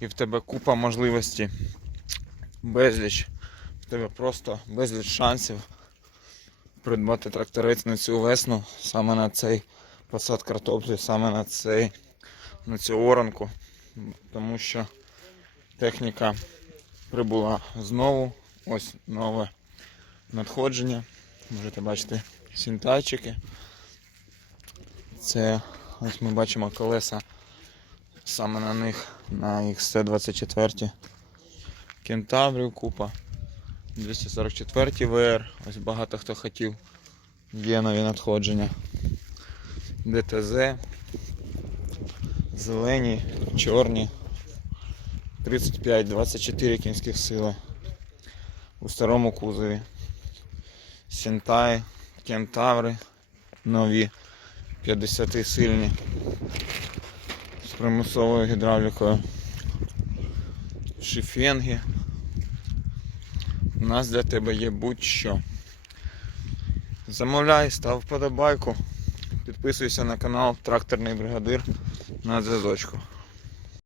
і в тебе купа можливостей, безліч, в тебе просто безліч шансів придбати тракторець на цю весну, саме на цей посад картоплі, саме на цей на цю оранку, тому що техніка прибула знову. Ось нове надходження. Можете бачити сінтайчики. Це ось ми бачимо колеса саме на них на XC24 кентаврів купа. 244 VR. Ось багато хто хотів. Є нові надходження. ДТЗ. Зелені, чорні. 35-24 кінських сили. У старому кузові. Сінтай, кентаври нові 50 сильні примусовою гідравлікою. Шифенги. У нас для тебе є будь-що. Замовляй, став вподобайку, підписуйся на канал Тракторний бригадир на зв'язочку.